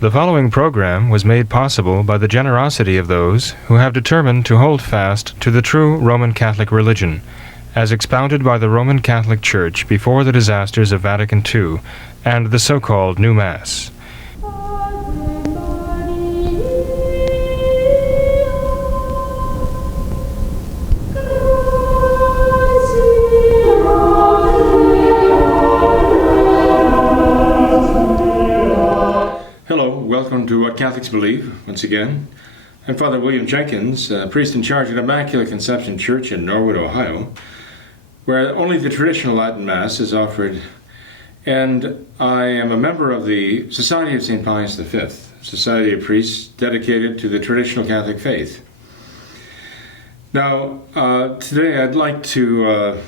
The following program was made possible by the generosity of those who have determined to hold fast to the true Roman Catholic religion, as expounded by the Roman Catholic Church before the disasters of Vatican II and the so-called New Mass. Welcome to What Catholics Believe, once again. I'm Father William Jenkins, priest in charge at Immaculate Conception Church in Norwood, Ohio, where only the traditional Latin Mass is offered, and I am a member of the Society of St. Pius V, a society of priests dedicated to the traditional Catholic faith. Now, today I'd like to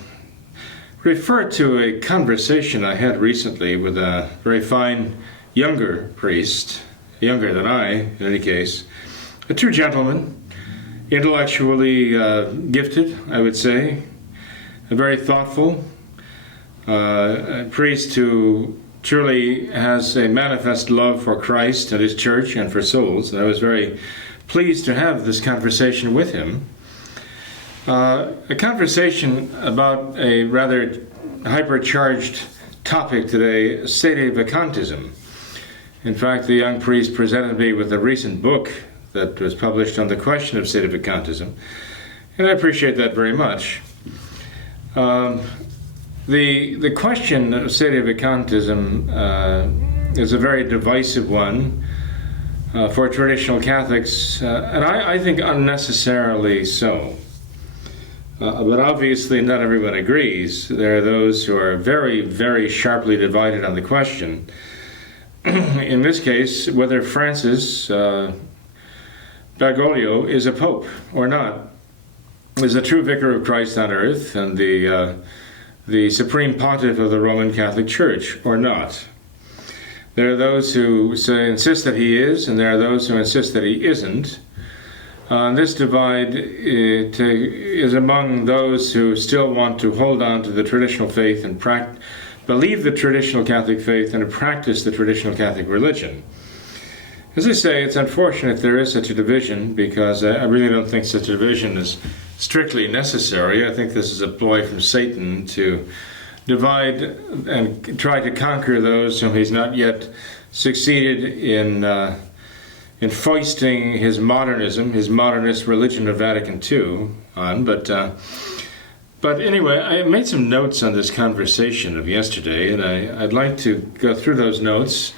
refer to a conversation I had recently with a very fine younger priest, younger than I, in any case, a true gentleman, intellectually gifted, I would say, a very thoughtful a priest who truly has a manifest love for Christ and His Church and for souls. And I was very pleased to have this conversation with him. A conversation about a rather hypercharged topic today, Sedevacantism. In fact, the young priest presented me with a recent book that was published on the question of Sedevacantism, and I appreciate that very much. The question of Sedevacantism is a very divisive one for traditional Catholics, and I think unnecessarily so. But obviously not everyone agrees. There are those who are very, very sharply divided on the question. In this case, whether Francis Bergoglio is a pope or not, is a true vicar of Christ on earth and the supreme pontiff of the Roman Catholic Church or not. There are those who insist that he is, and there are those who insist that he isn't. This divide is among those who still want to hold on to the traditional faith and believe the traditional Catholic faith and practice the traditional Catholic religion. As I say, it's unfortunate there is such a division, because I really don't think such a division is strictly necessary. I think this is a ploy from Satan to divide and try to conquer those whom he's not yet succeeded in foisting his modernism, his modernist religion of Vatican II on. But anyway, I made some notes on this conversation of yesterday, and I'd like to go through those notes.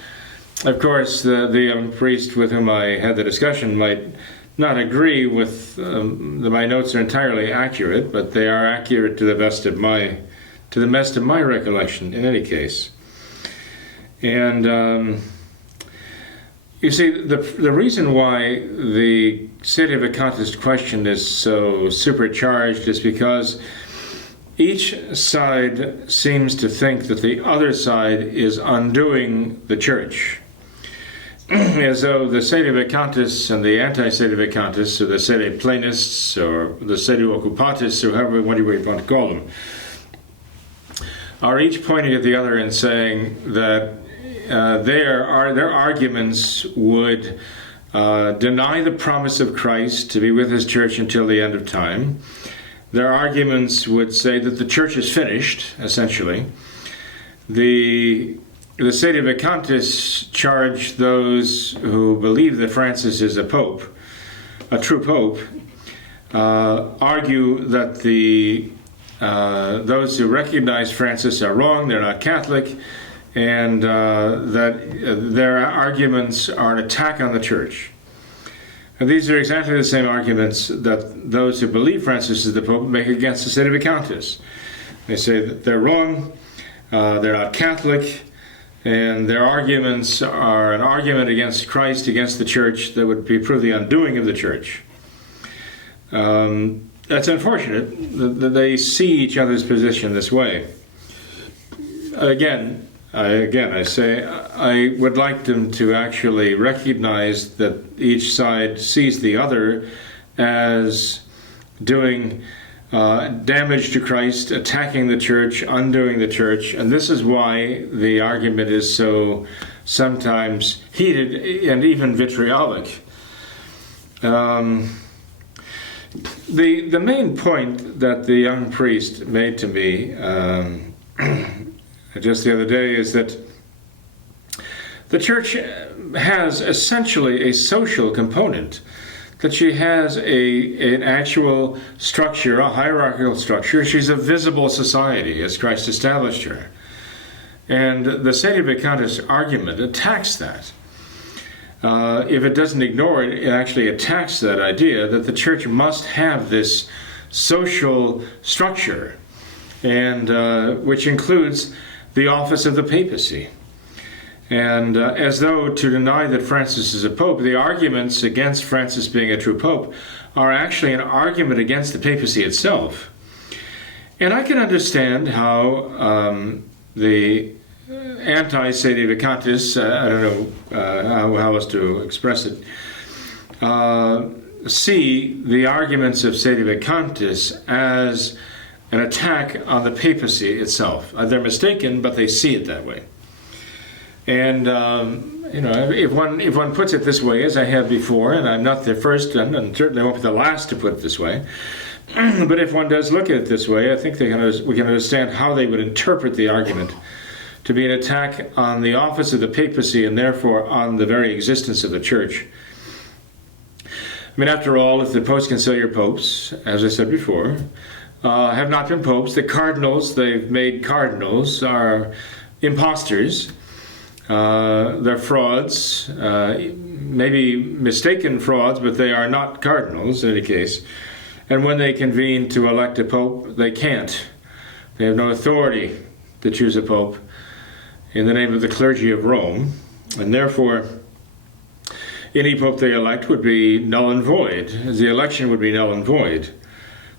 Of course, the young priest with whom I had the discussion might not agree with that my notes are entirely accurate, but they are accurate to the best of my recollection in any case. And you see, the reason why the Sedevacantist question is so supercharged is because each side seems to think that the other side is undoing the Church. As though the Sedevacantists and the anti-Sedevacantists, or the Sedeplanists, or the Sedeocupatists, or however you want to call them, are each pointing at the other and saying that their arguments would deny the promise of Christ to be with His Church until the end of time. Their arguments would say that the Church is finished, essentially. The Sedevacantists charge those who believe that Francis is a pope, a true pope, argue that those who recognize Francis are wrong, they're not Catholic, and that their arguments are an attack on the Church. And these are exactly the same arguments that those who believe Francis is the Pope make against the Sedevacantists. They say that they're wrong, they're not Catholic, and their arguments are an argument against Christ, against the Church, that would prove the undoing of the Church. That's unfortunate that they see each other's position this way. Again, I say I would like them to actually recognize that each side sees the other as doing damage to Christ, attacking the Church, undoing the Church, and this is why the argument is so sometimes heated and even vitriolic. The main point that the young priest made to me just the other day is that the church has essentially a social component, that she has an actual structure, a hierarchical structure. She's a visible society as Christ established her. And the Sedevacantism argument attacks that. If it doesn't ignore it, it actually attacks that idea that the church must have this social structure, and which includes the office of the papacy. And as though to deny that Francis is a pope, the arguments against Francis being a true pope are actually an argument against the papacy itself. And I can understand how the anti-Sedevacantists, I don't know how else to express it, see the arguments of Sedevacantists as an attack on the papacy itself. They're mistaken, but they see it that way. And if one puts it this way, as I have before, and I'm not the first, and certainly won't be the last to put it this way, but if one does look at it this way, I think we can understand how they would interpret the argument to be an attack on the office of the papacy and therefore on the very existence of the church. I mean, after all, if the post-conciliar popes, as I said before, have not been popes, the cardinals they've made cardinals are imposters. They're frauds, maybe mistaken frauds, but they are not cardinals in any case. And when they convene to elect a pope, they can't. They have no authority to choose a pope in the name of the clergy of Rome, and therefore any pope they elect would be null and void. The election would be null and void.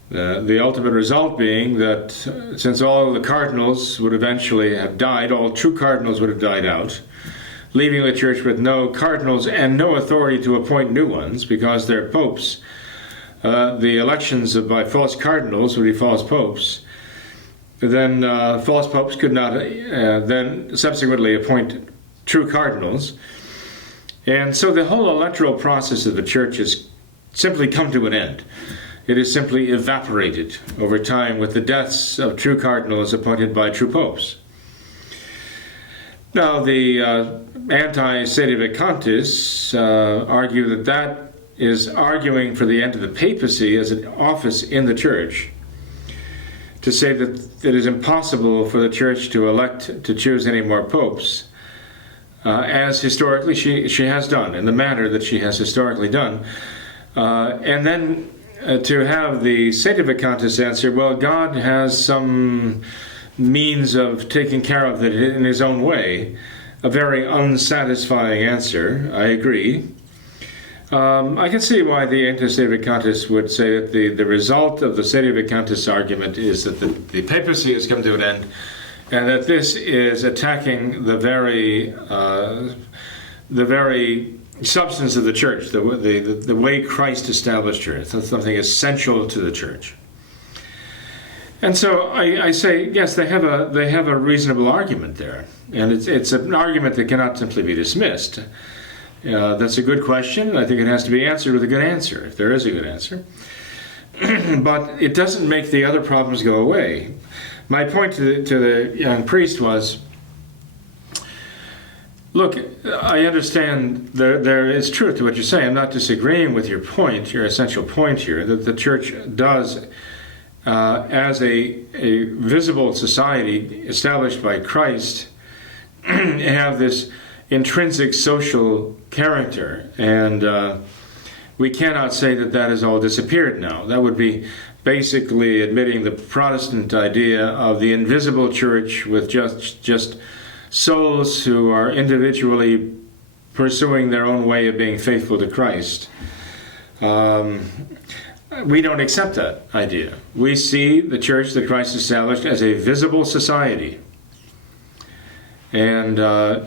The ultimate result being that since all the cardinals would eventually have died, all true cardinals would have died out, leaving the church with no cardinals and no authority to appoint new ones because they're popes. The elections by false cardinals would be false popes. Then false popes could not then subsequently appoint true cardinals. And so the whole electoral process of the church has simply come to an end. It is simply evaporated over time with the deaths of true cardinals appointed by true popes. Now, the anti-Sedevacantists argue that that is arguing for the end of the papacy as an office in the church, to say that it is impossible for the church to choose any more popes, as historically she has done, in the manner that she has historically done. And then to have the Sedevacantists answer, well, God has some means of taking care of it in his own way, a very unsatisfying answer, I agree. I can see why the anti-Sedevacantists would say that the result of the Sedevacantist argument is that the papacy has come to an end, and that this is attacking the very substance of the church, the way Christ established her. It's something essential to the church. And so I say, yes, they have a reasonable argument there, and it's an argument that cannot simply be dismissed. That's a good question, and I think it has to be answered with a good answer, if there is a good answer. But it doesn't make the other problems go away. My point to the young priest was, look, I understand there is truth to what you're saying. I'm not disagreeing with your point, your essential point here, that the church does, as a visible society established by Christ, have this intrinsic social character, and we cannot say that that has all disappeared now. That would be basically admitting the Protestant idea of the invisible church with just souls who are individually pursuing their own way of being faithful to Christ. We don't accept that idea. We see the church that Christ established as a visible society. And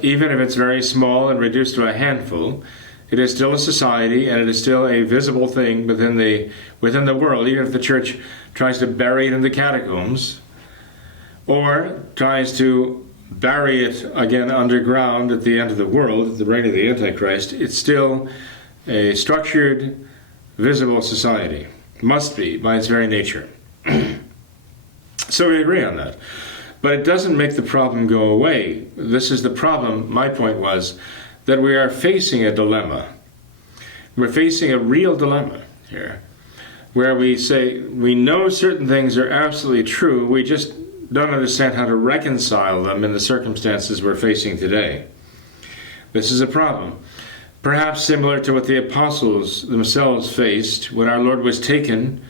even if it's very small and reduced to a handful, it is still a society, and it is still a visible thing within the world, even if the church tries to bury it in the catacombs, or tries to bury it again underground at the end of the world, at the reign of the Antichrist, it's still a structured, visible society. Must be, by its very nature. So we agree on that. But it doesn't make the problem go away. This is the problem. My point was that we are facing a dilemma. We're facing a real dilemma here, where we say we know certain things are absolutely true, we just don't understand how to reconcile them in the circumstances we're facing today. This is a problem. Perhaps similar to what the apostles themselves faced when our Lord was taken,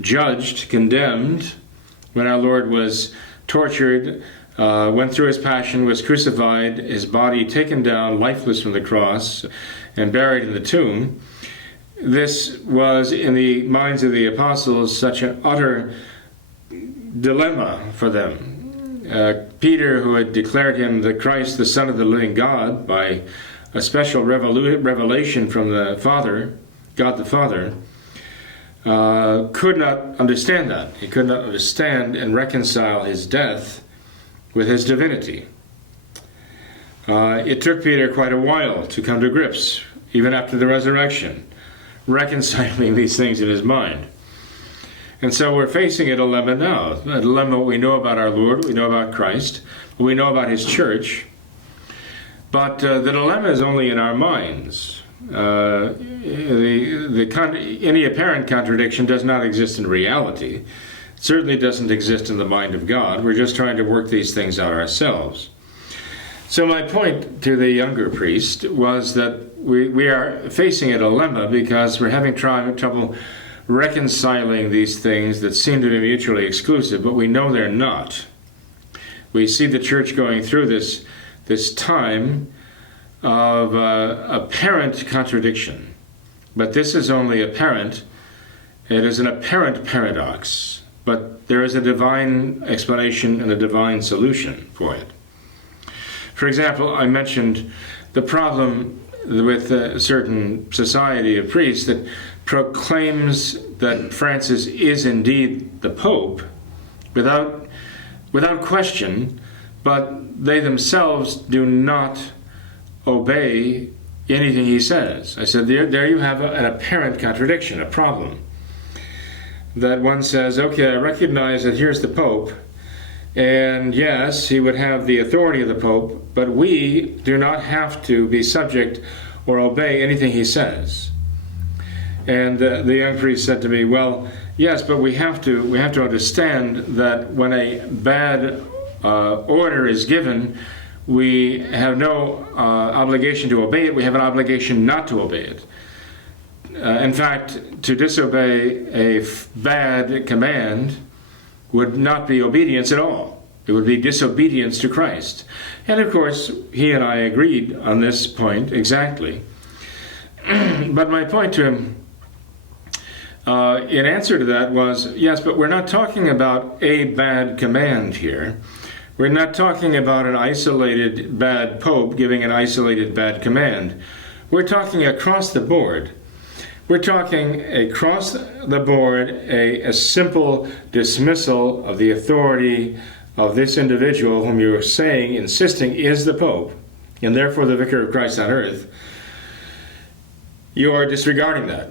judged, condemned, when our Lord was tortured, went through his passion, was crucified, his body taken down, lifeless from the cross, and buried in the tomb. This was, in the minds of the apostles, such an utter dilemma for them. Peter, who had declared him the Christ, the Son of the living God, by a special revelation from the Father, God the Father, could not understand that. He could not understand and reconcile his death with his divinity. It took Peter quite a while to come to grips, even after the resurrection, reconciling these things in his mind. And so we're facing a dilemma now. A dilemma we know about our Lord, we know about Christ, we know about his church. But the dilemma is only in our minds. Any apparent contradiction does not exist in reality. It certainly doesn't exist in the mind of God. We're just trying to work these things out ourselves. So my point to the younger priest was that we are facing a dilemma because we're having trouble reconciling these things that seem to be mutually exclusive, but we know they're not. We see the church going through this time of apparent contradiction. But this is only apparent. It is an apparent paradox. But there is a divine explanation and a divine solution for it. For example, I mentioned the problem with a certain society of priests that proclaims that Francis is indeed the Pope without question, but they themselves do not obey anything he says. I said, there you have an apparent contradiction, a problem. That one says, okay, I recognize that here's the Pope, and yes, he would have the authority of the Pope, but we do not have to be subject or obey anything he says. And the young priest said to me, well, yes, but we have to understand that when a bad order is given, we have no obligation to obey it. We have an obligation not to obey it. In fact, to disobey a bad command would not be obedience at all. It would be disobedience to Christ. And of course, he and I agreed on this point exactly. But my point to him, in answer to that, was, yes, but we're not talking about a bad command here. We're not talking about an isolated bad pope giving an isolated bad command. We're talking across the board. We're talking across the board a simple dismissal of the authority of this individual whom you're insisting is the Pope, and therefore the Vicar of Christ on earth. You are disregarding that.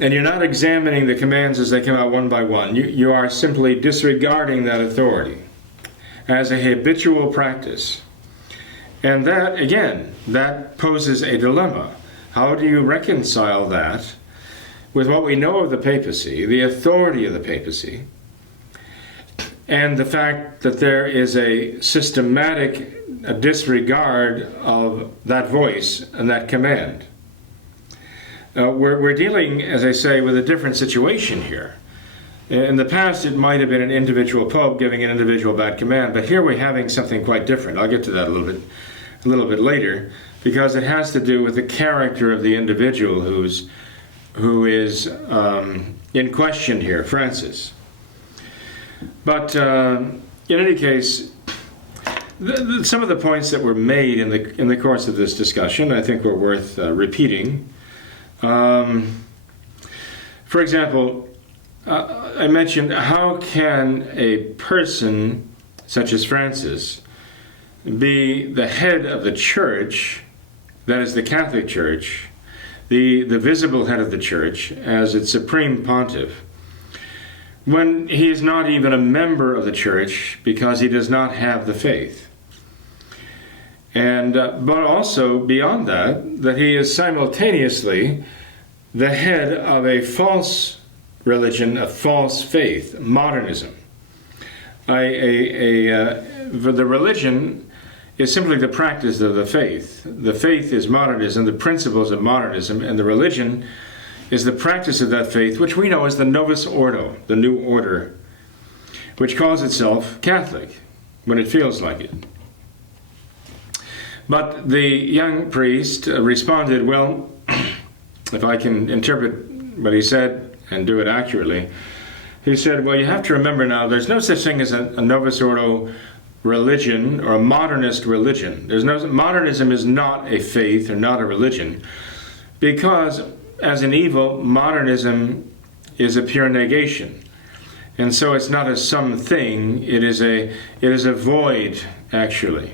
And you're not examining the commands as they come out one by one. You are simply disregarding that authority as a habitual practice. And that, again, that poses a dilemma. How do you reconcile that with what we know of the papacy, the authority of the papacy, and the fact that there is a systematic disregard of that voice and that command? We're dealing, as I say, with a different situation here. In the past, it might have been an individual pope giving an individual bad command, but here we're having something quite different. I'll get to that a little bit later, because it has to do with the character of the individual who is in question here, Francis. But in any case, some of the points that were made in the course of this discussion, I think, were worth repeating. For example, I mentioned, how can a person such as Francis be the head of the church, that is the Catholic Church, the visible head of the church as its supreme pontiff, when he is not even a member of the church because he does not have the faith. And but also beyond that he is simultaneously the head of a false religion, a false faith, modernism. The religion is simply the practice of the faith. The faith is modernism, the principles of modernism, and the religion is the practice of that faith, which we know as the Novus Ordo, the new order, which calls itself Catholic when it feels like it. But the young priest responded, well, if I can interpret what he said and do it accurately, he said, well, you have to remember now, there's no such thing as a Novus Ordo religion or a modernist religion. Modernism is not a faith or not a religion, because as an evil, modernism is a pure negation. And so it's not a something, it is a void, actually.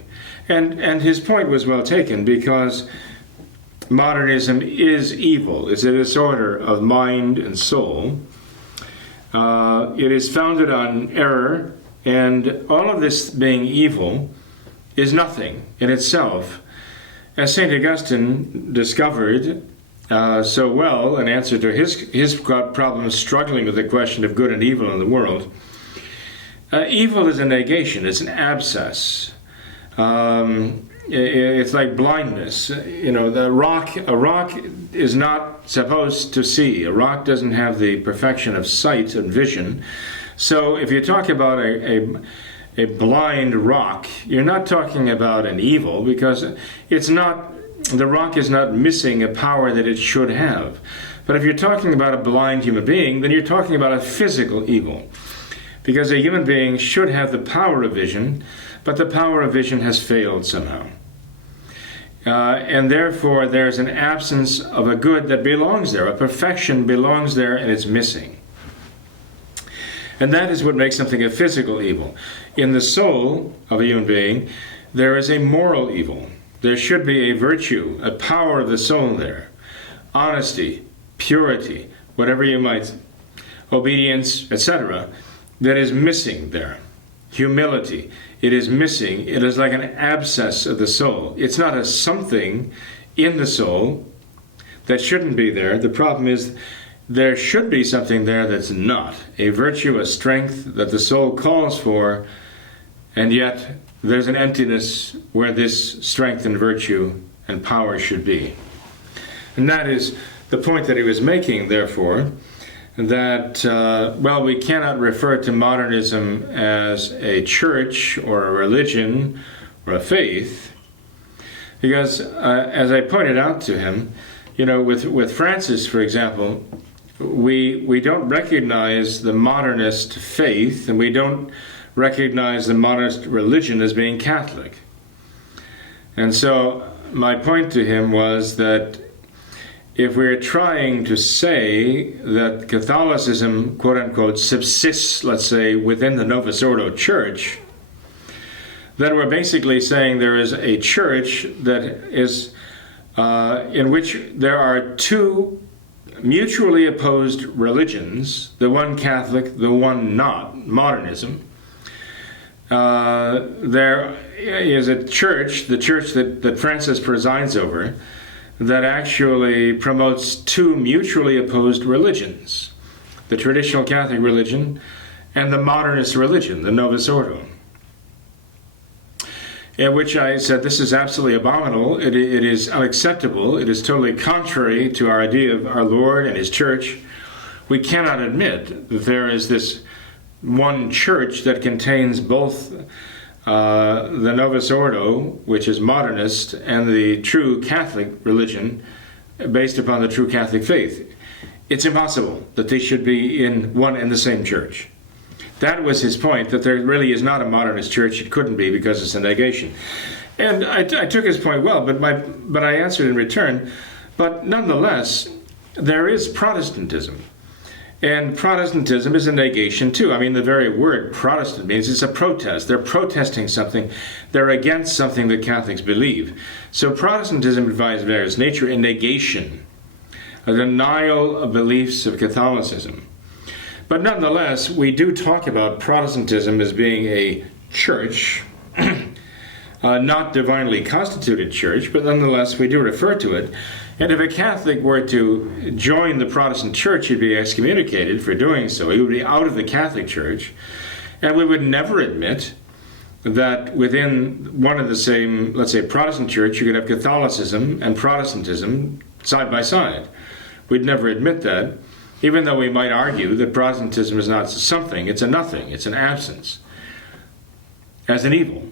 And his point was well taken, because modernism is evil. It's a disorder of mind and soul. It is founded on error, and all of this being evil is nothing in itself. As St. Augustine discovered so well in answer to his problem struggling with the question of good and evil in the world, evil is a negation, it's an abscess. It's like blindness. A rock is not supposed to see. A rock doesn't have the perfection of sight and vision. So if you talk about a blind rock, you're not talking about an evil, because the rock is not missing a power that it should have. But if you're talking about a blind human being, then you're talking about a physical evil, because a human being should have the power of vision, but the power of vision has failed somehow. And therefore there's an absence of a good that belongs there, a perfection belongs there, and it's missing. And that is what makes something a physical evil. In the soul of a human being, there is a moral evil. There should be a virtue, a power of the soul there. Honesty, purity, whatever you might, obedience, etc., that is missing there. Humility, it is missing. It is like an abscess of the soul. It's not a something in the soul that shouldn't be there. The problem is there should be something there that's not. A virtue, a strength that the soul calls for, and yet there's an emptiness where this strength and virtue and power should be. And that is the point that he was making, therefore, that, we cannot refer to modernism as a church or a religion or a faith, because, as I pointed out to him, with Francis, for example, we don't recognize the modernist faith, and we don't recognize the modernist religion as being Catholic. And so my point to him was that if we're trying to say that Catholicism, quote-unquote, subsists, let's say, within the Novus Ordo Church, then we're basically saying there is a church that is in which there are two mutually opposed religions, the one Catholic, the one not, modernism. There is a church, the church that Francis presides over, that actually promotes two mutually opposed religions, the traditional Catholic religion and the modernist religion, the Novus Ordo. In which I said, this is absolutely abominable, it is unacceptable, it is totally contrary to our idea of our Lord and His church. We cannot admit that there is this one church that contains both the Novus Ordo, which is modernist, and the true Catholic religion based upon the true Catholic faith. It's impossible that they should be in one and the same church. That was his point, that there really is not a modernist church. It couldn't be, because it's a negation. And I took his point well, but I answered in return, but nonetheless, there is Protestantism. And Protestantism is a negation too. I mean, the very word Protestant means it's a protest. They're protesting something. They're against something that Catholics believe. So Protestantism provides various nature in negation, a denial of beliefs of Catholicism. But nonetheless, we do talk about Protestantism as being a church, not divinely constituted church, but nonetheless we do refer to it. And if a Catholic were to join the Protestant church, he'd be excommunicated for doing so. He would be out of the Catholic Church. And we would never admit that within one of the same, let's say, Protestant church, you could have Catholicism and Protestantism side by side. We'd never admit that, even though we might argue that Protestantism is not something, it's a nothing, it's an absence, as an evil.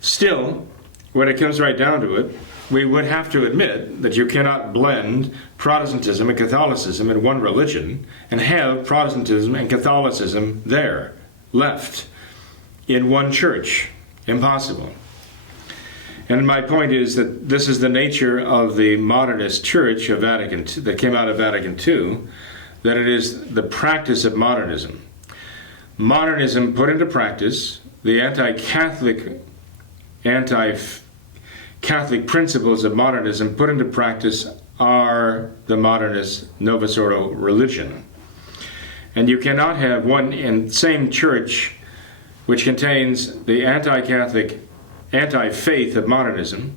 Still, when it comes right down to it, we would have to admit that you cannot blend Protestantism and Catholicism in one religion and have Protestantism and Catholicism there, left, in one church. Impossible. And my point is that this is the nature of the modernist church of Vatican II, that came out of Vatican II, that it is the practice of modernism. Modernism put into practice, the anti-Catholic principles of modernism put into practice are the modernist Novus Ordo religion. And you cannot have one and same church which contains the anti-Catholic, anti-faith of modernism,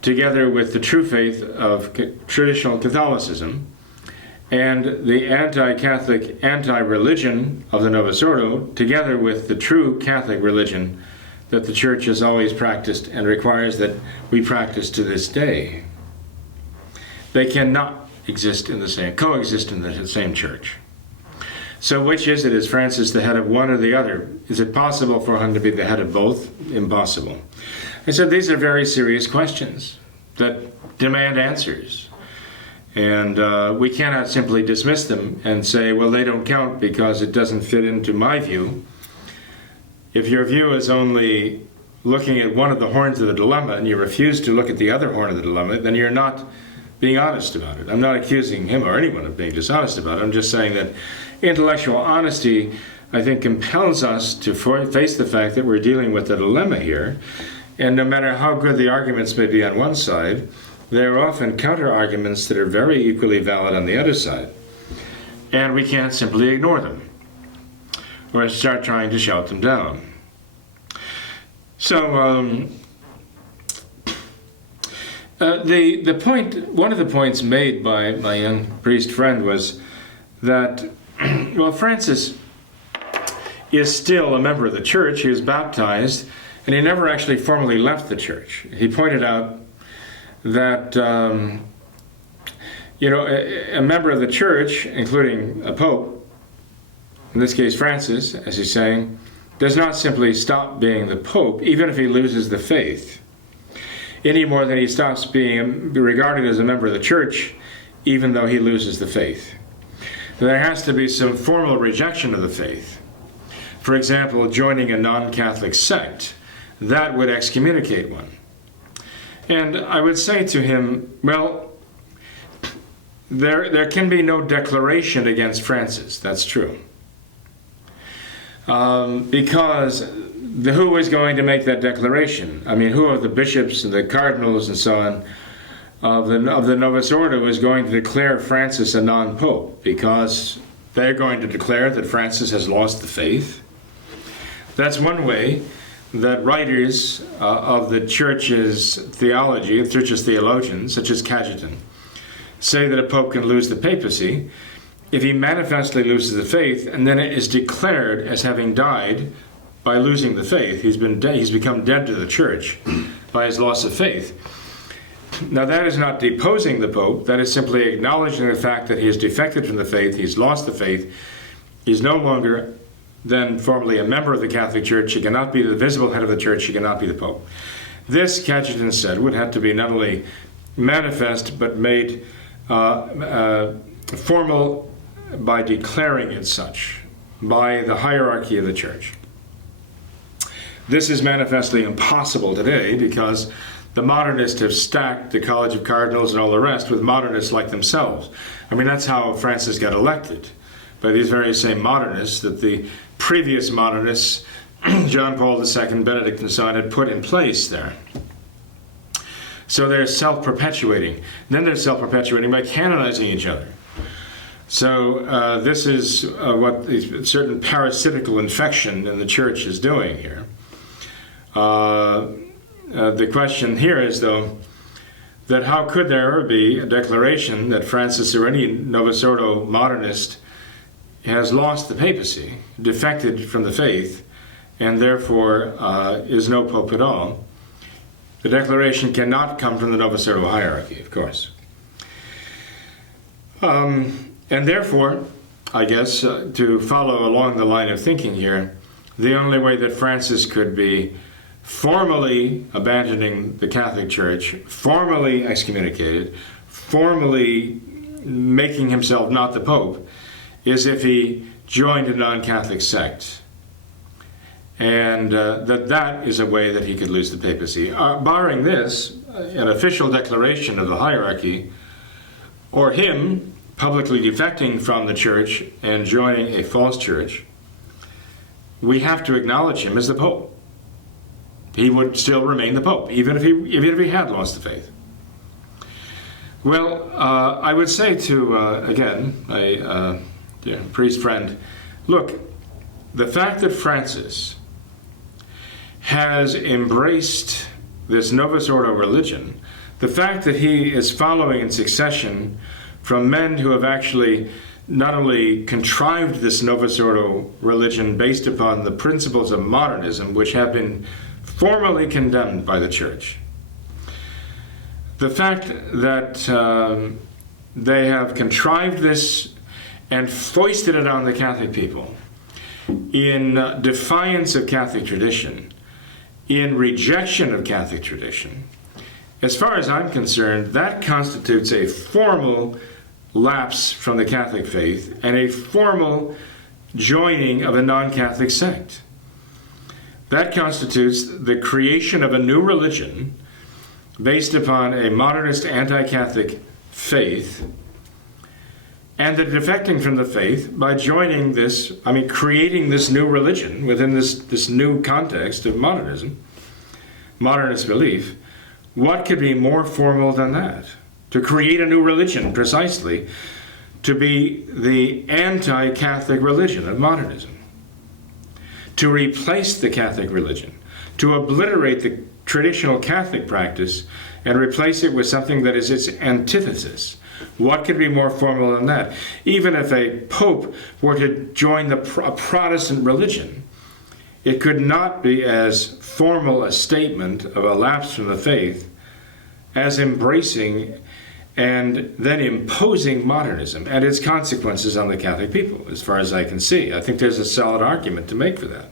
together with the true faith of traditional Catholicism, and the anti-Catholic, anti-religion of the Novus Ordo, together with the true Catholic religion that the Church has always practiced and requires that we practice to this day. They cannot coexist in the same church. So which is it? Is Francis the head of one or the other? Is it possible for him to be the head of both? Impossible. I said these are very serious questions that demand answers. And we cannot simply dismiss them and say, well, they don't count because it doesn't fit into my view. If your view is only looking at one of the horns of the dilemma and you refuse to look at the other horn of the dilemma, then you're not being honest about it. I'm not accusing him or anyone of being dishonest about it. I'm just saying that intellectual honesty, I think, compels us to face the fact that we're dealing with a dilemma here. And no matter how good the arguments may be on one side, there are often counter-arguments that are very equally valid on the other side. And we can't simply ignore them or start trying to shout them down. So, the point, one of the points made by my young priest friend was that, well, Francis is still a member of the church. He was baptized, and he never actually formally left the church. He pointed out that, a member of the church, including a pope, in this case Francis, as he's saying, does not simply stop being the pope, even if he loses the faith, any more than he stops being regarded as a member of the church, even though he loses the faith. There has to be some formal rejection of the faith. For example, joining a non-Catholic sect, that would excommunicate one. And I would say to him, well, there can be no declaration against Francis. That's true. Because who is going to make that declaration? I mean, who are the bishops and the cardinals and so on of the Novus Ordo is going to declare Francis a non-pope? Because they're going to declare that Francis has lost the faith. That's one way that writers of the church's theology, the church's theologians, such as Cajetan, say that a pope can lose the papacy if he manifestly loses the faith, and then it is declared as having died by losing the faith. He's become dead to the church by his loss of faith. Now that is not deposing the pope, that is simply acknowledging the fact that he has defected from the faith, he's lost the faith, he's no longer then formally a member of the Catholic Church, he cannot be the visible head of the church, he cannot be the pope. This, Cajetan said, would have to be not only manifest, but made formal by declaring it such, by the hierarchy of the church. This is manifestly impossible today because the modernists have stacked the College of Cardinals and all the rest with modernists like themselves. I mean, that's how Francis got elected, by these very same modernists that the previous modernists, John Paul II, Benedict, and so on, had put in place there. So they're self-perpetuating. Then they're self-perpetuating by canonizing each other. So this is what a certain parasitical infection in the church is doing here. The question here is, though, that how could there ever be a declaration that Francis or any Novus Ordo modernist has lost the papacy, defected from the faith, and therefore is no pope at all? The declaration cannot come from the Novus Ordo hierarchy, of course. And therefore, I guess, to follow along the line of thinking here, the only way that Francis could be formally abandoning the Catholic Church, formally excommunicated, formally making himself not the Pope, is if he joined a non-Catholic sect. And that is a way that he could lose the papacy. Barring this, an official declaration of the hierarchy, or him publicly defecting from the church and joining a false church, we have to acknowledge him as the Pope. He would still remain the Pope, even if he had lost the faith. Well, I would say to, again, a dear priest friend, look, the fact that Francis has embraced this Novus Ordo religion, the fact that he is following in succession from men who have actually not only contrived this Novus Ordo religion based upon the principles of modernism, which have been formally condemned by the Church, the fact that they have contrived this and foisted it on the Catholic people in defiance of Catholic tradition, in rejection of Catholic tradition, as far as I'm concerned, that constitutes a formal lapse from the Catholic faith and a formal joining of a non-Catholic sect. That constitutes the creation of a new religion based upon a modernist anti-Catholic faith, and the defecting from the faith by joining this, creating this new religion within this new context of modernism, modernist belief. What could be more formal than that? To create a new religion, precisely, to be the anti-Catholic religion of modernism, to replace the Catholic religion, to obliterate the traditional Catholic practice and replace it with something that is its antithesis. What could be more formal than that? Even if a pope were to join a Protestant religion, it could not be as formal a statement of a lapse from the faith as embracing and then imposing modernism and its consequences on the Catholic people, as far as I can see. I think there's a solid argument to make for that.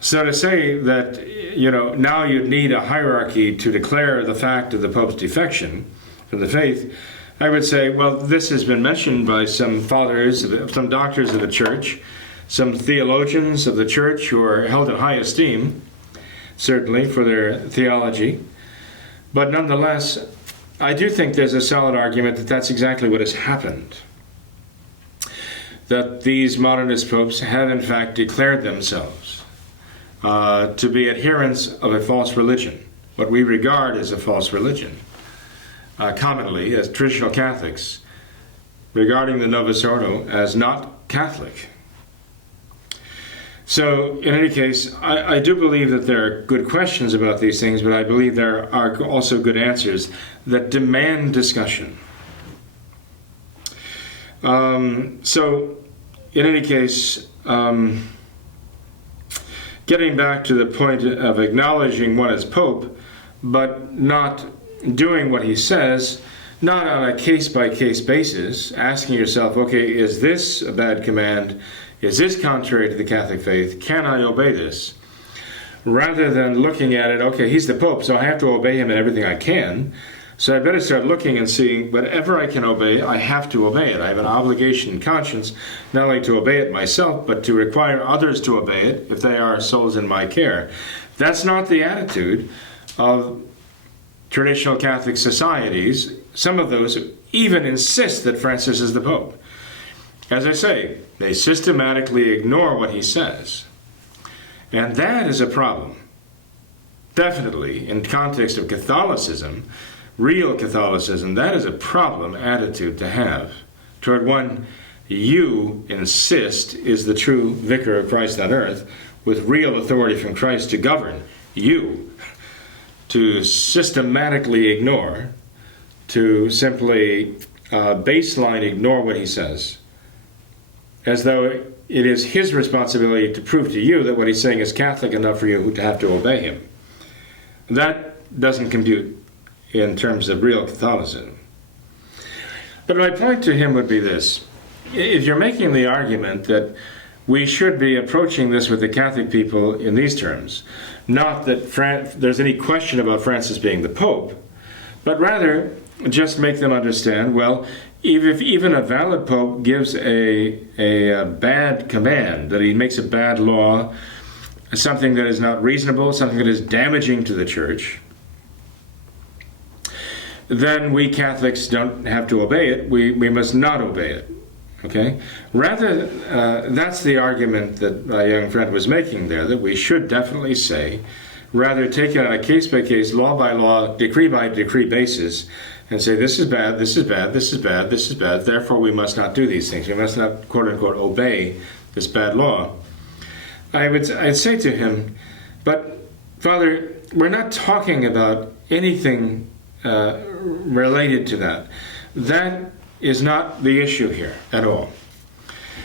So to say that, now you'd need a hierarchy to declare the fact of the Pope's defection from the faith, I would say, well, this has been mentioned by some fathers, some doctors of the Church, some theologians of the Church who are held in high esteem, certainly, for their theology. But nonetheless, I do think there's a solid argument that that's exactly what has happened. That these modernist popes have in fact declared themselves to be adherents of a false religion, what we regard as a false religion. Commonly, as traditional Catholics, regarding the Novus Ordo as not Catholic. So, in any case, I do believe that there are good questions about these things, but I believe there are also good answers that demand discussion. So, in any case, getting back to the point of acknowledging one as Pope, but not doing what he says, not on a case-by-case basis, asking yourself, okay, is this a bad command? Is this contrary to the Catholic faith? Can I obey this? Rather than looking at it, okay, he's the Pope, so I have to obey him in everything I can. So I better start looking and seeing whatever I can obey, I have to obey it. I have an obligation in conscience, not only to obey it myself, but to require others to obey it if they are souls in my care. That's not the attitude of traditional Catholic societies, some of those even insist that Francis is the Pope. As I say, they systematically ignore what he says. And that is a problem. Definitely, in context of Catholicism, real Catholicism, that is a problem attitude to have toward one you insist is the true vicar of Christ on earth, with real authority from Christ to govern you, to systematically ignore, to simply baseline ignore what he says, as though it is his responsibility to prove to you that what he's saying is Catholic enough for you to have to obey him. That doesn't compute in terms of real Catholicism. But my point to him would be this. If you're making the argument that we should be approaching this with the Catholic people in these terms, not that there's any question about Francis being the Pope, but rather just make them understand, well, if even a valid Pope gives a bad command, that he makes a bad law, something that is not reasonable, something that is damaging to the Church, then we Catholics don't have to obey it. We must not obey it. Okay? Rather, that's the argument that my young friend was making there, that we should definitely say, rather take it on a case-by-case, law-by-law, decree-by-decree basis, and say this is bad, this is bad, this is bad, this is bad, therefore we must not do these things. We must not, quote-unquote, obey this bad law. I'd say to him, but, Father, we're not talking about anything related to that. That is not the issue here at all.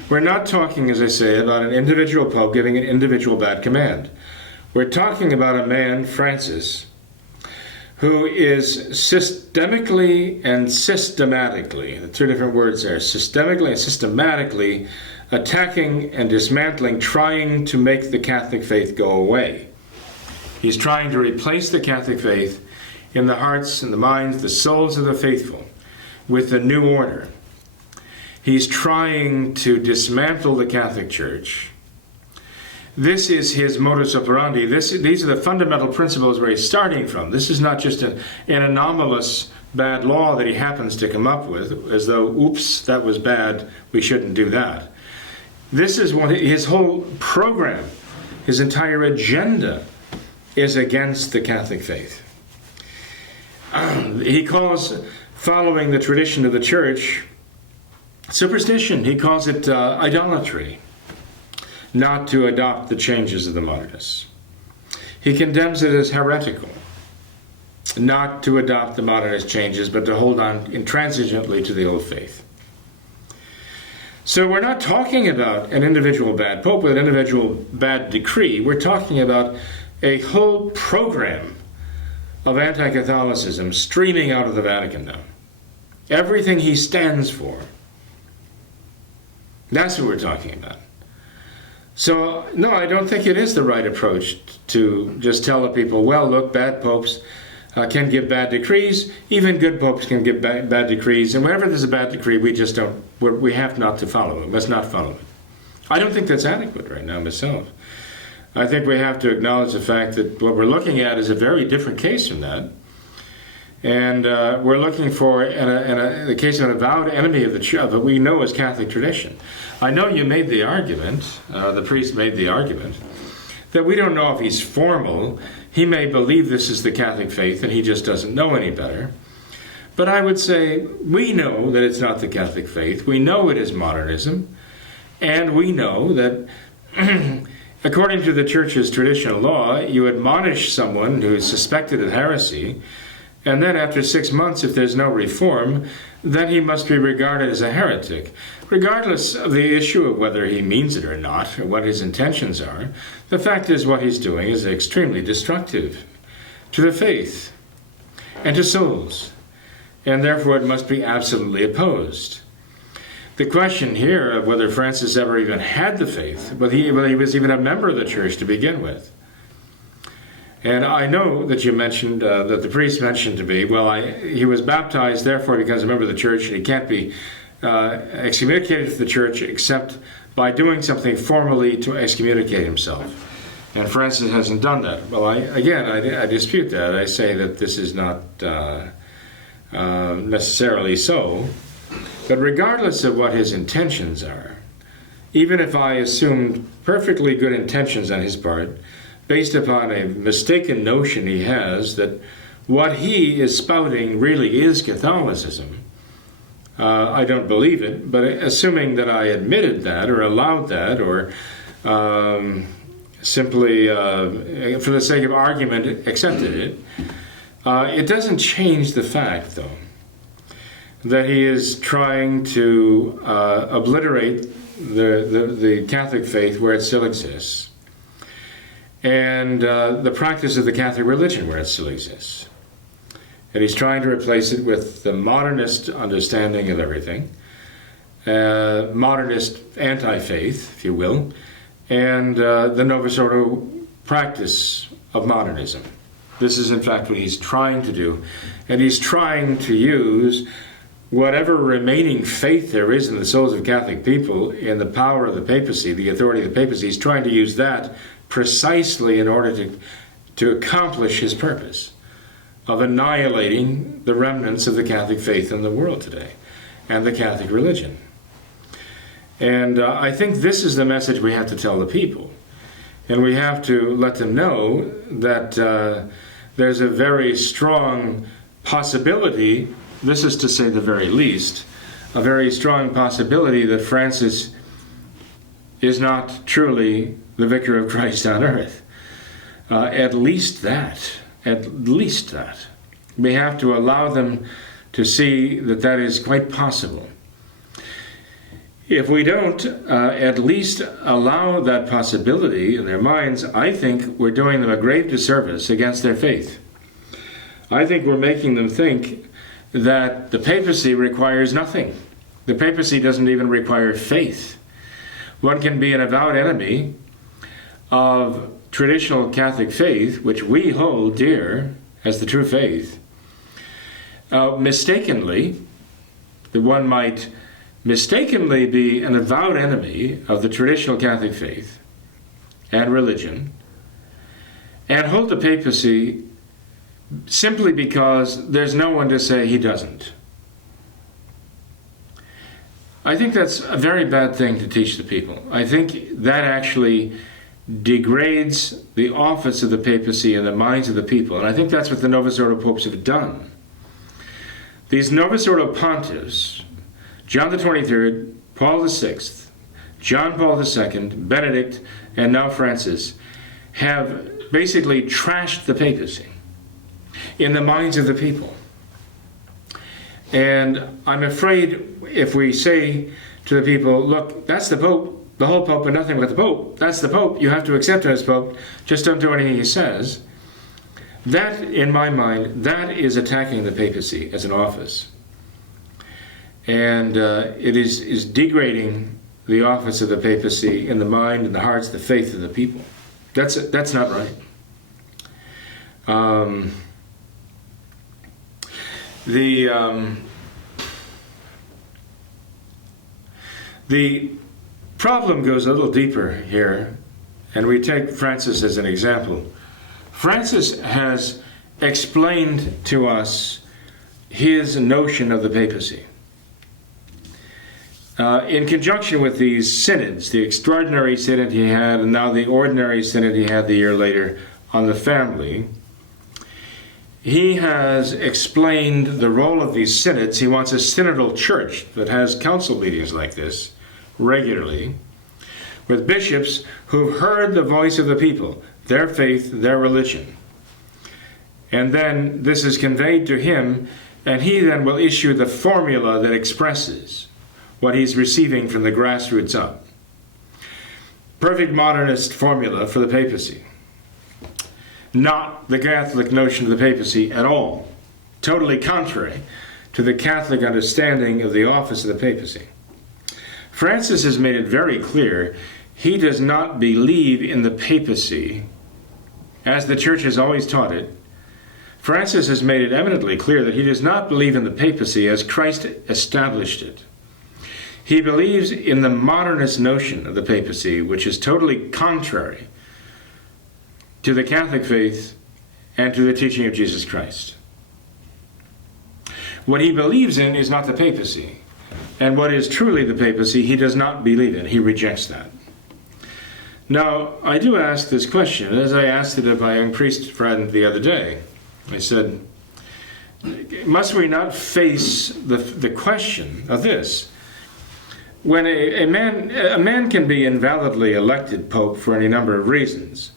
We're not talking, as I say, about an individual pope giving an individual bad command. We're talking about a man, Francis, who is systemically and systematically, the two different words there, systemically and systematically attacking and dismantling, trying to make the Catholic faith go away. He's trying to replace the Catholic faith in the hearts and the minds, the souls of the faithful, with the new order. He's trying to dismantle the Catholic Church. This is his modus operandi. These are the fundamental principles where he's starting from. This is not just an anomalous bad law that he happens to come up with, as though, oops, that was bad, we shouldn't do that. This is what his whole program, his entire agenda is against the Catholic faith. He calls following the tradition of the Church superstition. He calls it idolatry, not to adopt the changes of the modernists. He condemns it as heretical, not to adopt the modernist changes, but to hold on intransigently to the old faith. So we're not talking about an individual bad pope with an individual bad decree. We're talking about a whole program of anti-Catholicism streaming out of the Vatican now. Everything he stands for. That's what we're talking about. So, no, I don't think it is the right approach to just tell the people, well, look, bad popes can give bad decrees. Even good popes can give bad decrees. And whenever there's a bad decree, we have not to follow it. Let's not follow it. I don't think that's adequate right now myself. I think we have to acknowledge the fact that what we're looking at is a very different case from that. And we're looking for the case of an avowed enemy of the church, that we know as Catholic tradition. I know you made the argument, the priest made the argument, that we don't know if he's formal. He may believe this is the Catholic faith and he just doesn't know any better. But I would say we know that it's not the Catholic faith. We know it is modernism. And we know that according to the Church's traditional law, you admonish someone who is suspected of heresy, and then after 6 months, if there's no reform, then he must be regarded as a heretic. Regardless of the issue of whether he means it or not, or what his intentions are, the fact is what he's doing is extremely destructive to the faith and to souls, and therefore it must be absolutely opposed. The question here of whether Francis ever even had the faith, whether he was even a member of the Church to begin with. And I know that you mentioned, that the priest mentioned to me, well, he was baptized, therefore he becomes a member of the Church, and he can't be excommunicated from the Church except by doing something formally to excommunicate himself. And Francis hasn't done that. Well, I dispute that. I say that this is not necessarily so. But regardless of what his intentions are, even if I assumed perfectly good intentions on his part, based upon a mistaken notion he has that what he is spouting really is Catholicism, I don't believe it, but assuming that I admitted that or allowed that or simply, for the sake of argument, accepted it, it doesn't change the fact, though, that he is trying to obliterate the Catholic faith where it still exists, and the practice of the Catholic religion where it still exists. And he's trying to replace it with the modernist understanding of everything, modernist anti-faith, if you will, and the Novus Ordo practice of modernism. This is in fact what he's trying to do, and he's trying to use whatever remaining faith there is in the souls of Catholic people in the power of the papacy, the authority of the papacy. He's trying to use that precisely in order to accomplish his purpose of annihilating the remnants of the Catholic faith in the world today and the Catholic religion. And I think this is the message we have to tell the people. And we have to let them know that there's a very strong possibility, this is to say the very least, a very strong possibility that Francis is not truly the vicar of Christ on earth. At least that. We have to allow them to see that that is quite possible. If we don't at least allow that possibility in their minds, I think we're doing them a grave disservice against their faith. I think we're making them think that the papacy requires nothing. The papacy doesn't even require faith. One can be an avowed enemy of traditional Catholic faith, which we hold dear as the true faith, mistakenly, that one might mistakenly be an avowed enemy of the traditional Catholic faith and religion, and hold the papacy simply because there's no one to say he doesn't. I think that's a very bad thing to teach the people. I think that actually degrades the office of the papacy in the minds of the people. And I think that's what the Novus Ordo popes have done. These Novus Ordo pontiffs, John the 23rd, Paul the 6th, John Paul II, Benedict, and now Francis, have basically trashed the papacy in the minds of the people. And I'm afraid if we say to the people, look, that's the Pope, the whole Pope and nothing but the Pope. That's the Pope. You have to accept him as Pope. Just don't do anything he says. That, in my mind, that is attacking the papacy as an office. And it is degrading the office of the papacy in the mind and the hearts, the faith of the people. That's not right. The problem goes a little deeper here, and we take Francis as an example. Francis has explained to us his notion of the papacy. In conjunction with these synods, the extraordinary synod he had, and now the ordinary synod he had the year later on the family, he has explained the role of these synods. He wants a synodal church that has council meetings like this regularly, with bishops who've heard the voice of the people, their faith, their religion. And then this is conveyed to him, and he then will issue the formula that expresses what he's receiving from the grassroots up. Perfect modernist formula for the papacy. Not the Catholic notion of the papacy at all. Totally contrary to the Catholic understanding of the office of the papacy. Francis has made it very clear he does not believe in the papacy as the Church has always taught it. Francis has made it eminently clear that he does not believe in the papacy as Christ established it. He believes in the modernist notion of the papacy, which is totally contrary to the Catholic faith and to the teaching of Jesus Christ. What he believes in is not the papacy. And what is truly the papacy, he does not believe in. He rejects that. Now, I do ask this question, as I asked it of my young priest friend the other day. I said, must we not face the question of this? When a man can be invalidly elected pope for any number of reasons.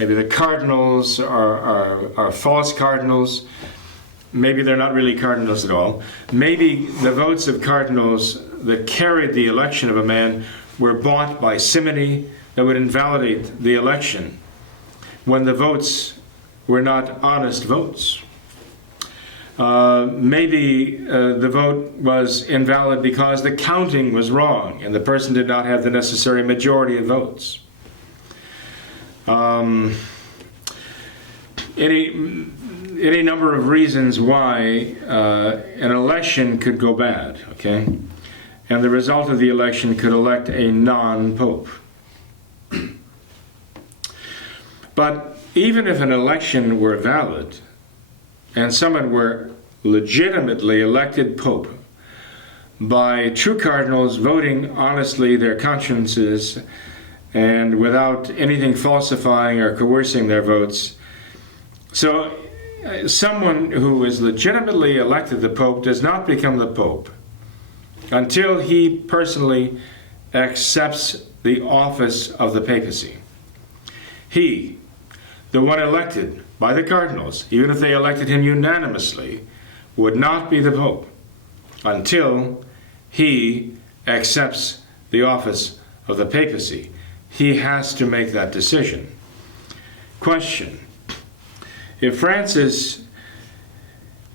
Maybe the cardinals are false cardinals. Maybe they're not really cardinals at all. Maybe the votes of cardinals that carried the election of a man were bought by simony that would invalidate the election when the votes were not honest votes. Maybe the vote was invalid because the counting was wrong and the person did not have the necessary majority of votes. Any number of reasons why an election could go bad, okay? And the result of the election could elect a non-pope. But even if an election were valid and someone were legitimately elected pope by true cardinals voting honestly their consciences and without anything falsifying or coercing their votes, so someone who is legitimately elected the pope does not become the pope until he personally accepts the office of the papacy. He, the one elected by the cardinals, even if they elected him unanimously, would not be the pope until he accepts the office of the papacy. He has to make that decision. Question: if Francis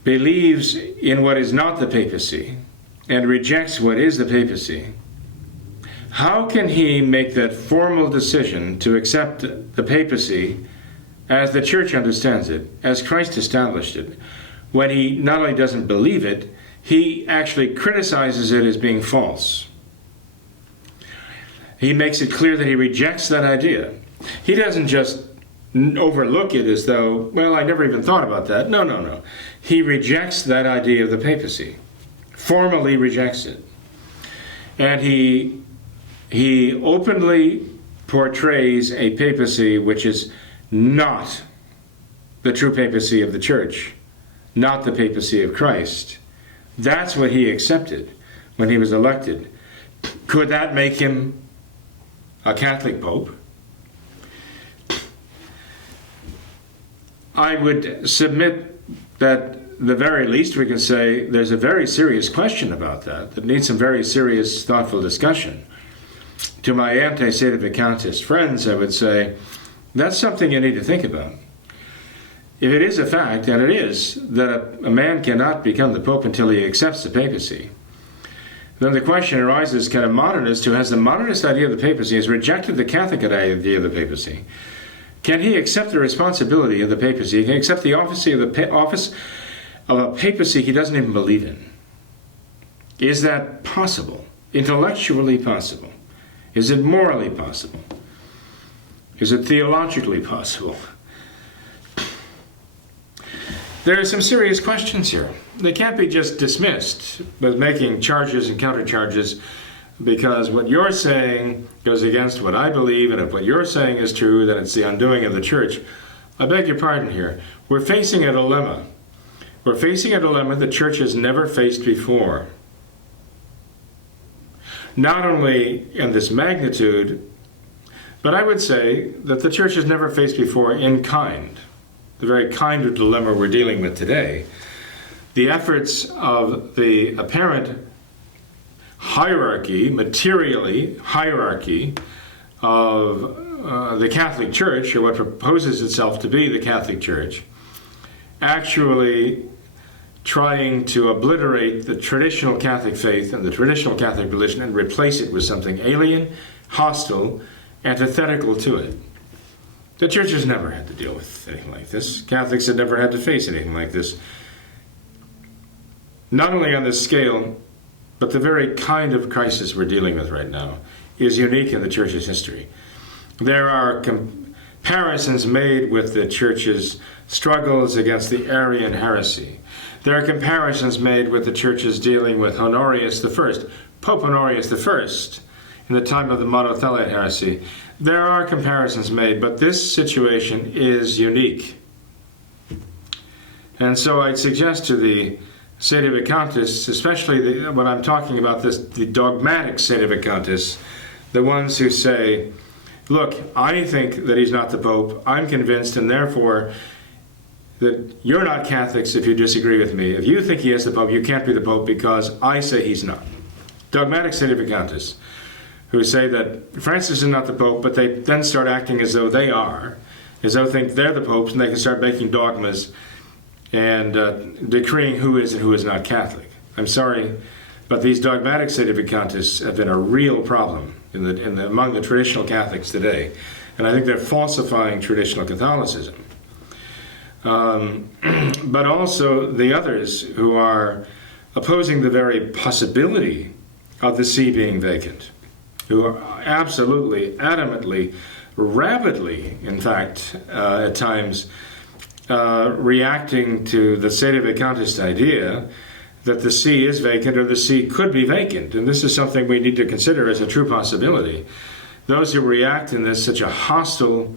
believes in what is not the papacy and rejects what is the papacy, how can he make that formal decision to accept the papacy as the Church understands it, as Christ established it, when he not only doesn't believe it, he actually criticizes it as being false? He makes it clear that he rejects that idea. He doesn't just overlook it as though, well, I never even thought about that. No. He rejects that idea of the papacy, formally rejects it. And he openly portrays a papacy which is not the true papacy of the Church, not the papacy of Christ. That's what he accepted when he was elected. Could that make him a Catholic pope? I would submit that the very least we can say there's a very serious question about that needs some very serious, thoughtful discussion. To my anti-Sedevacantist friends, I would say, that's something you need to think about. If it is a fact, and it is, that a man cannot become the Pope until he accepts the papacy, then the question arises, can a modernist who has the modernist idea of the papacy, has rejected the Catholic idea of the papacy, can he accept the responsibility of the papacy? He can accept the office of a papacy he doesn't even believe in. Is that possible? Intellectually possible? Is it morally possible? Is it theologically possible? There are some serious questions here. They can't be just dismissed with making charges and countercharges because what you're saying goes against what I believe, and if what you're saying is true, then it's the undoing of the Church. I beg your pardon here. We're facing a dilemma. We're facing a dilemma the Church has never faced before. Not only in this magnitude, but I would say that the Church has never faced before in kind, the very kind of dilemma we're dealing with today. The efforts of the apparent hierarchy, materially hierarchy, of the Catholic Church, or what proposes itself to be the Catholic Church, actually trying to obliterate the traditional Catholic faith and the traditional Catholic religion and replace it with something alien, hostile, antithetical to it. The Church has never had to deal with anything like this. Catholics have never had to face anything like this. Not only on this scale, but the very kind of crisis we're dealing with right now is unique in the Church's history. There are comparisons made with the church's struggles against the Arian heresy. There are comparisons made with the church's dealing with Honorius I, Pope Honorius I, in the time of the Monothelite heresy. There are comparisons made, but this situation is unique. And so I'd suggest to the Sedevacantists, especially when I'm talking about this, the dogmatic Sedevacantists, the ones who say, look, I think that he's not the Pope, I'm convinced, and therefore that you're not Catholics if you disagree with me. If you think he is the Pope, you can't be the Pope because I say he's not. Dogmatic Sedevacantists, who say that Francis is not the Pope, but they then start acting as though they are, as though they think they're the popes, and they can start making dogmas and decreeing who is and who is not Catholic. I'm sorry, but these dogmatic Sedevacantists have been a real problem among the traditional Catholics today, and I think they're falsifying traditional Catholicism. But also the others who are opposing the very possibility of the see being vacant, who are absolutely, adamantly, rapidly, in fact, at times, reacting to the Sedevacantist idea that the see is vacant or the see could be vacant. And this is something we need to consider as a true possibility. Those who react in this such a hostile,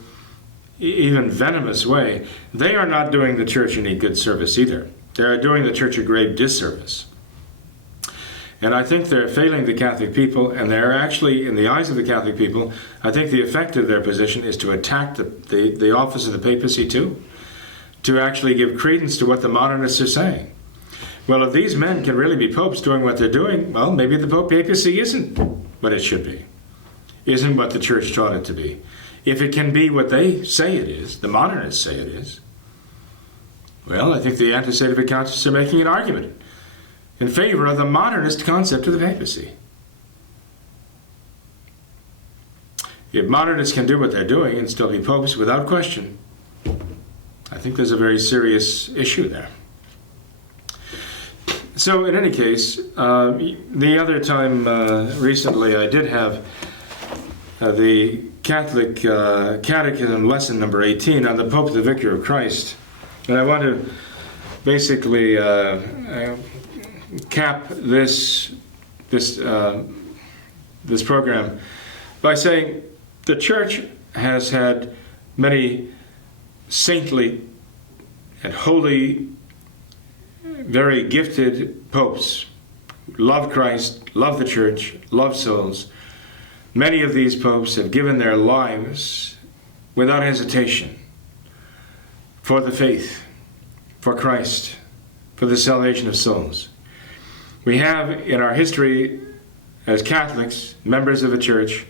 even venomous way, they are not doing the church any good service either. They are doing the church a grave disservice. And I think they're failing the Catholic people, and they're actually, in the eyes of the Catholic people, I think the effect of their position is to attack the office of the papacy too, to actually give credence to what the modernists are saying. Well, if these men can really be popes doing what they're doing, well, maybe the papacy isn't what it should be, isn't what the church taught it to be. If it can be what they say it is, the modernists say it is, well, I think the anti-Sedevacantists are making an argument in favor of the modernist concept of the papacy. If modernists can do what they're doing and still be popes without question, I think there's a very serious issue there. So in any case, the other time recently I did have the Catholic Catechism lesson number 18 on the Pope, the Vicar of Christ. And I want to basically cap this program by saying the Church has had many saintly and holy, very gifted popes, love Christ, love the Church, love souls. Many of these popes have given their lives without hesitation for the faith, for Christ, for the salvation of souls. We have in our history as Catholics, members of the Church,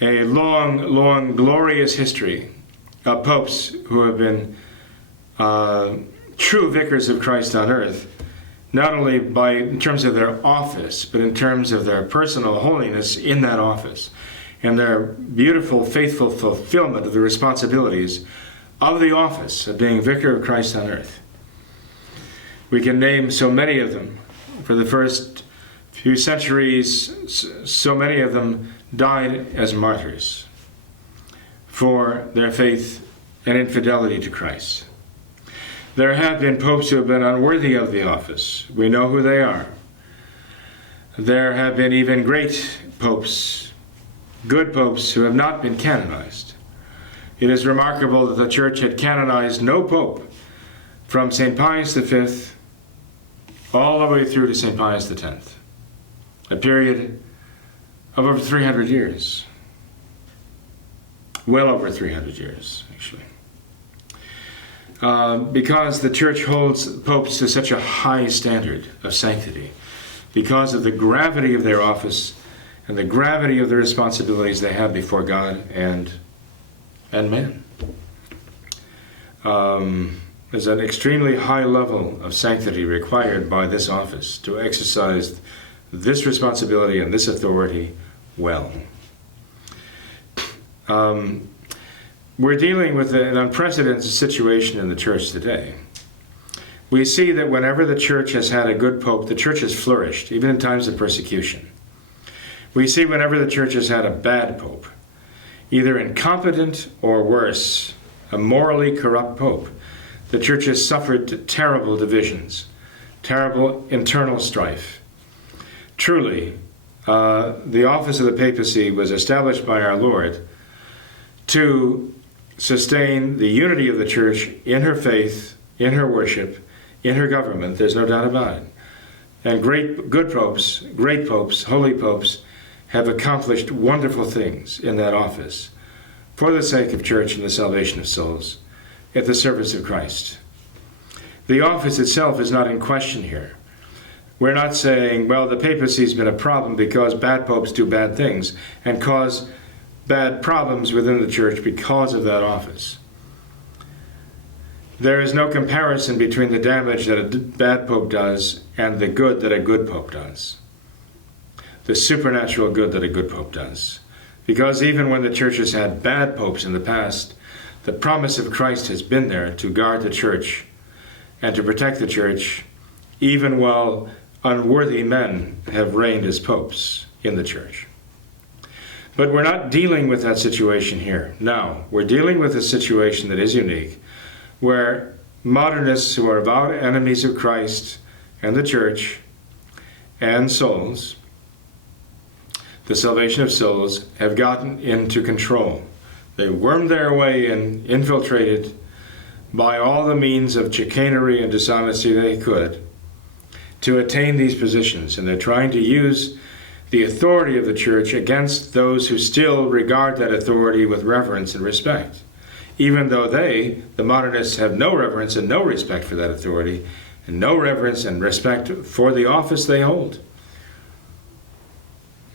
a long, long, glorious history of popes who have been true vicars of Christ on earth, not only in terms of their office, but in terms of their personal holiness in that office, and their beautiful, faithful fulfillment of the responsibilities of the office of being vicar of Christ on earth. We can name so many of them. For the first few centuries, so many of them died as martyrs for their faith and infidelity to Christ. There have been popes who have been unworthy of the office. We know who they are. There have been even great popes, good popes, who have not been canonized. It is remarkable that the Church had canonized no pope from St. Pius V all the way through to St. Pius X, a period of over 300 years. Well over 300 years, actually. Because the Church holds popes to such a high standard of sanctity, because of the gravity of their office and the gravity of the responsibilities they have before God and man. There's an extremely high level of sanctity required by this office to exercise this responsibility and this authority well. We're dealing with an unprecedented situation in the Church today. We see that whenever the Church has had a good pope, the Church has flourished, even in times of persecution. We see whenever the Church has had a bad pope, either incompetent or worse, a morally corrupt pope, the church has suffered terrible divisions, terrible internal strife. Truly, the office of the papacy was established by our Lord to sustain the unity of the church in her faith, in her worship, in her government. There's no doubt about it. And great popes, holy popes, have accomplished wonderful things in that office for the sake of church and the salvation of souls at the service of Christ. The office itself is not in question here. We're not saying, well, the papacy's been a problem because bad popes do bad things and cause bad problems within the church because of that office. There is no comparison between the damage that a bad pope does and the good that a good pope does. The supernatural good that a good pope does. Because even when the church has had bad popes in the past, the promise of Christ has been there to guard the church and to protect the church, even while unworthy men have reigned as popes in the church. But we're not dealing with that situation here. Now, we're dealing with a situation that is unique, where modernists who are avowed enemies of Christ and the church and souls, the salvation of souls, have gotten into control. They wormed their way in, infiltrated by all the means of chicanery and dishonesty they could to attain these positions. And they're trying to use the authority of the church against those who still regard that authority with reverence and respect, even though they, the modernists, have no reverence and no respect for that authority, and no reverence and respect for the office they hold.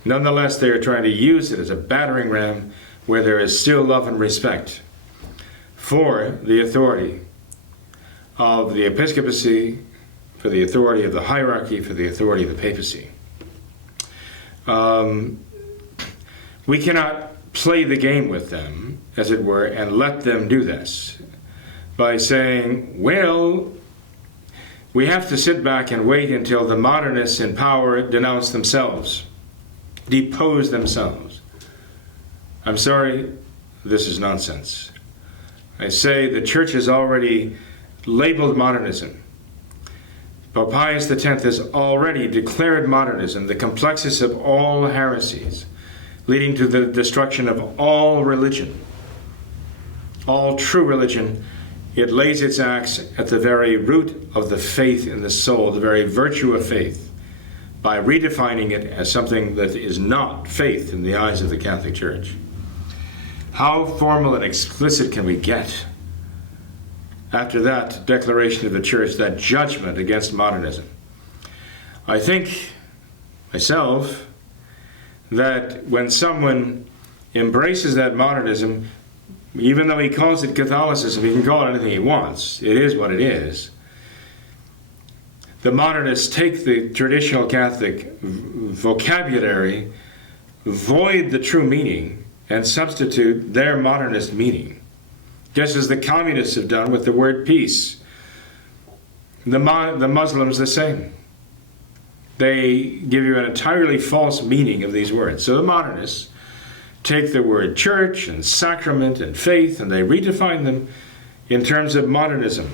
Nonetheless, they are trying to use it as a battering ram where there is still love and respect for the authority of the episcopacy, for the authority of the hierarchy, for the authority of the papacy. We cannot play the game with them, as it were, and let them do this by saying, well, we have to sit back and wait until the modernists in power denounce themselves, depose themselves. I'm sorry, this is nonsense. I say the church has already labeled modernism. Pope Pius X has already declared modernism the complexus of all heresies, leading to the destruction of all religion, all true religion. It lays its axe at the very root of the faith in the soul, the very virtue of faith, by redefining it as something that is not faith in the eyes of the Catholic Church. How formal and explicit can we get after that declaration of the Church, that judgment against modernism? I think, myself, that when someone embraces that modernism, even though he calls it Catholicism, he can call it anything he wants. It is what it is. The modernists take the traditional Catholic vocabulary, void the true meaning, and substitute their modernist meaning, just as the communists have done with the word peace. The Muslims the same. They give you an entirely false meaning of these words. So the modernists take the word church and sacrament and faith and they redefine them in terms of modernism.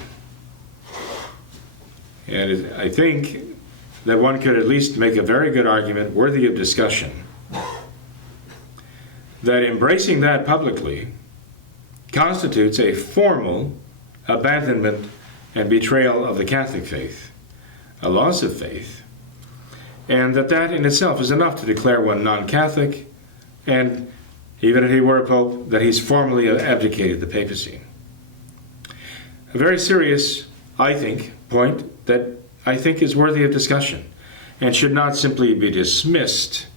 And I think that one could at least make a very good argument, worthy of discussion, that embracing that publicly constitutes a formal abandonment and betrayal of the Catholic faith, a loss of faith, and that in itself is enough to declare one non-Catholic, and even if he were a pope, that he's formally abdicated the papacy. A very serious, I think, point that I think is worthy of discussion and should not simply be dismissed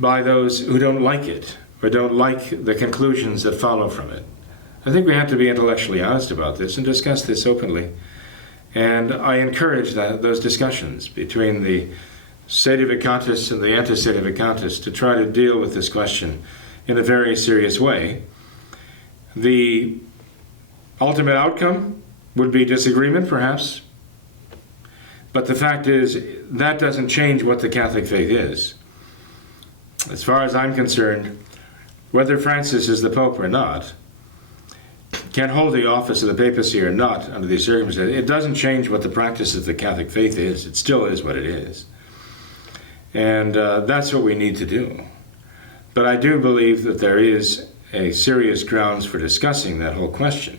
by those who don't like it or don't like the conclusions that follow from it. I think we have to be intellectually honest about this and discuss this openly. And I encourage those discussions between the Sedevacantists and the anti-Sedevacantists to try to deal with this question in a very serious way. The ultimate outcome would be disagreement, perhaps. But the fact is, that doesn't change what the Catholic faith is. As far as I'm concerned, whether Francis is the Pope or not, can hold the office of the papacy or not under these circumstances, it doesn't change what the practice of the Catholic faith is. It still is what it is. And that's what we need to do. But I do believe that there is a serious grounds for discussing that whole question.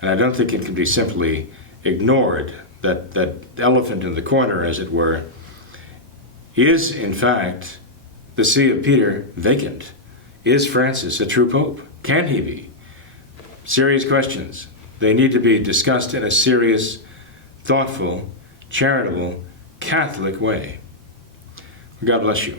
And I don't think it can be simply ignored, that elephant in the corner, as it were. Is, in fact, the See of Peter vacant? Is Francis a true pope? Can he be? Serious questions. They need to be discussed in a serious, thoughtful, charitable, Catholic way. God bless you.